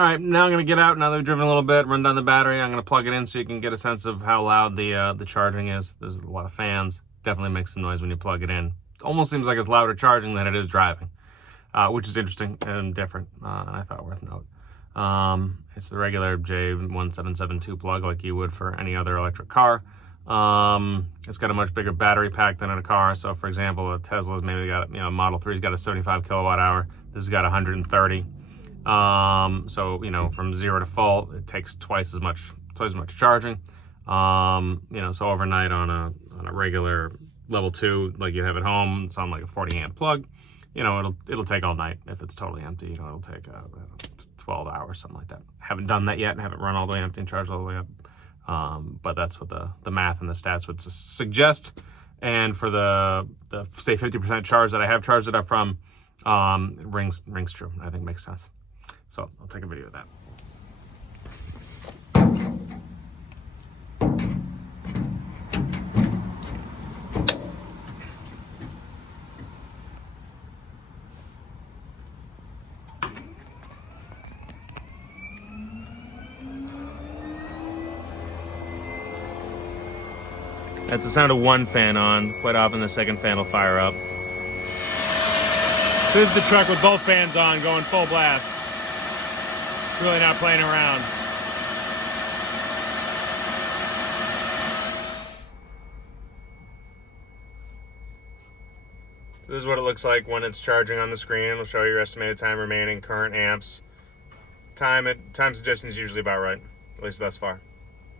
All right, now I'm going to get out. Now that we've driven a little bit, run down the battery, I'm going to plug it in so you can get a sense of how loud the charging is. There's a lot of fans. Definitely makes some noise when you plug it in. It almost seems like it's louder charging than it is driving, which is interesting and different, and I thought worth note. It's the regular J1772 plug like you would for any other electric car. It's got a much bigger battery pack than in a car. So for example, a Tesla's maybe got, Model 3's got a 75 kilowatt hour. This has got 130. So, from 0 to full, it takes twice as much charging. So overnight on a regular level 2, like you have at home, it's on like a 40 amp plug, it'll take all night. If it's totally empty, it'll take 12 hours, something like that. Haven't done that yet and haven't run all the way empty and charged all the way up. But that's what the math and the stats would suggest. And for the say 50% charge that I have charged it up from, it rings true. I think makes sense. So I'll take a video of that. That's the sound of one fan on. Quite often the second fan will fire up. This is the truck with both fans on, going full blast. Really not playing around. So this is what it looks like when it's charging on the screen. It'll show your estimated time remaining, current amps. Time suggestion is usually about right, at least thus far.